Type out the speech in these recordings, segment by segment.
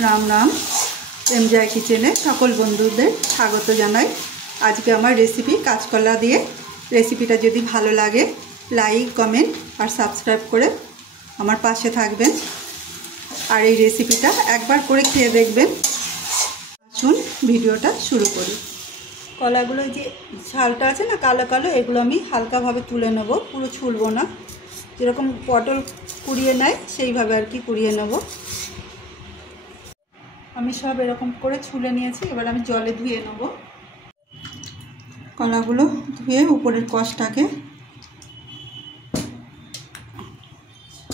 Ram Ram MJ किचेने सकल बंधुदेर स्वागत जानाई। आज के आमार रेसिपि काँचकला दिए रेसिपिटा यदि भालो लागे लाइक कमेंट और सबस्क्राइब करे आमार पाशे थाकबेन और ये रेसिपिटा एकबार करे खेये देखबेन। आसुन भिडियोटा शुरू करी। कलागुलो जे छालटा आछे ना कालो कालो एगुलो आमी हालका भावे तुले नेब, पुरो छुलबो ना, जेरकम पटल कुड़िए नेय सेइभावे आर कि कुड़िए नेब। আমি সব এরকম করে ছুলে নিয়েছি, এবার আমি জলে ধুয়ে নেব। কলাগুলো ধুয়ে উপরের কষটাকে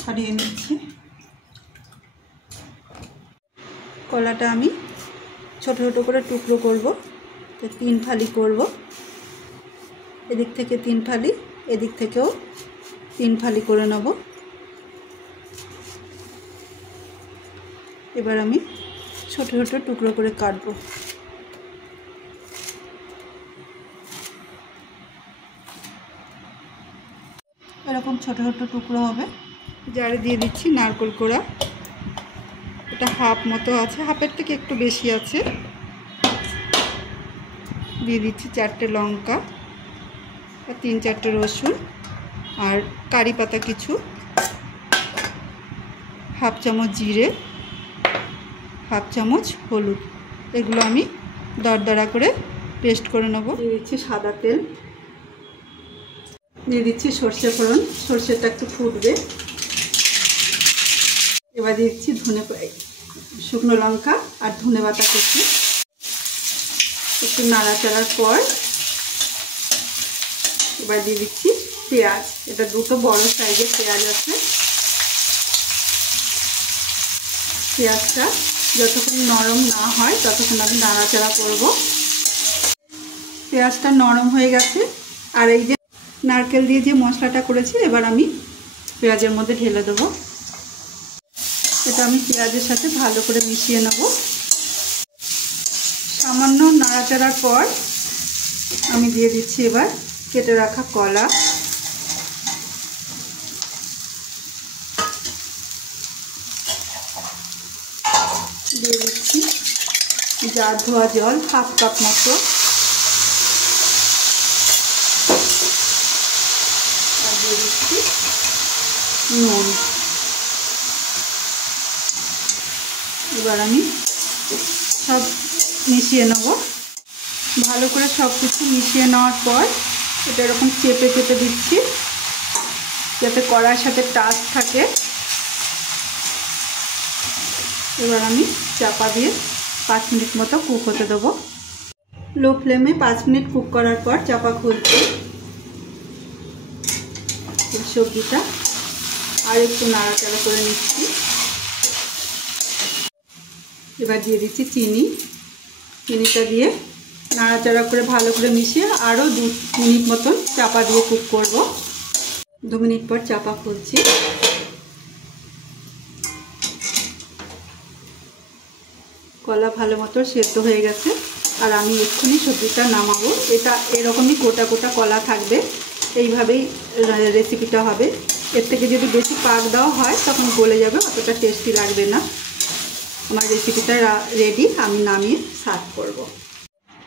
ছাড়িয়ে নিচ্ছি। কলাটা আমি ছোট ছোট করে টুকরো করব, তো 3 ফালি করব। এদিক থেকে 3 ফালি, এদিক থেকেও 3 ফালি করে নেব। এবার আমি ছোট ছোট টুকরো করে কাটবো। এরকম ছোট ছোট টুকরো হবে। জারে দিয়ে দিচ্ছি নারকেল কোড়া, এটা হাফ মতো আছে, হাফের থেকে একটু বেশি আছে। দিয়ে দিচ্ছি 4টে লঙ্কা আর 3-4টে রসুন আর কারি পাতা কিছু, হাফ চামচ জিরে, हाफ चामच हलुद, एगुलो आमी दरदरा करे पेस्ट करे नेब। दिए दिচ্ছি सादा तेल, दिए दिচ্ছি सर्षे फोड़न, सर्षेटा एकटु फुटबे। एबार दिए दिচ্ছি धने शुकनो लंका और धने पाता कुचि। एकटु नाड़ाचाड़ार पर एबार दिए दिচ্ছি पेঁয়াজ, এটা দুটো বড় সাইজের পেঁয়াজ আছে। পেঁয়াজটা যতক্ষণ নরম না হয় ততক্ষণ আমি নাড়াচাড়া করব। পেঁয়াজটা নরম হয়ে গেছে আর এই যে নারকেল দিয়ে যে মশলাটা করেছি এবার আমি পেঁয়াজের মধ্যে ঢেলে দেব। এটা আমি পেঁয়াজের সাথে ভালো করে মিশিয়ে নেব। সামান্য নাড়াচাড়ার পর আমি দিয়ে দিচ্ছি এবার কেটে রাখা কলা। দিয়ে দিচ্ছি জার ধোয়া জল হাফ কাপ মতো, আর দিয়ে দিচ্ছি নুন। এবার আমি সব মিশিয়ে নেব। ভালো করে সব কিছু মিশিয়ে নেওয়ার পর এটা এরকম চেপে চেপে দিচ্ছি যাতে কড়াইয়ের সাথে টাচ থাকে। এবার আমি চাপা দিয়ে 5 মিনিট মতো কুক হতে দেবো। লো ফ্লেমে 5 মিনিট কুক করার পর চাপা খুলছি। সবজিটা আর একটু নাড়াচাড়া করে নিচ্ছি। এবার দিয়ে দিচ্ছি চিনি। চিনিটা দিয়ে নাড়াচাড়া করে ভালো করে মিশিয়ে আরও 2 মিনিট মতন চাপা দিয়ে কুক করব। 2 মিনিট পর চাপা খুলছি। কলা ভালো মতো সেদ্ধ হয়ে গেছে আর আমি এক্ষুনি সবজিটা নামাবো। এটা এরকমই গোটা গোটা কলা থাকবে, এইভাবেই রেসিপিটা হবে। এর থেকে যদি বেশি পাক দেওয়া হয় তখন গলে যাবে, অতটা টেস্টি লাগবে না। আমার রেসিপিটা রেডি, আমি নামিয়ে সার্ভ করব।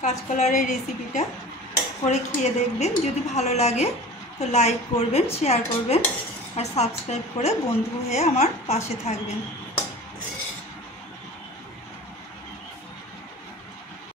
কাঁচকলার এই রেসিপিটা করে খেয়ে দেখবেন, যদি ভালো লাগে তো লাইক করবেন, শেয়ার করবেন আর সাবস্ক্রাইব করে বন্ধু হয়ে আমার পাশে থাকবেন।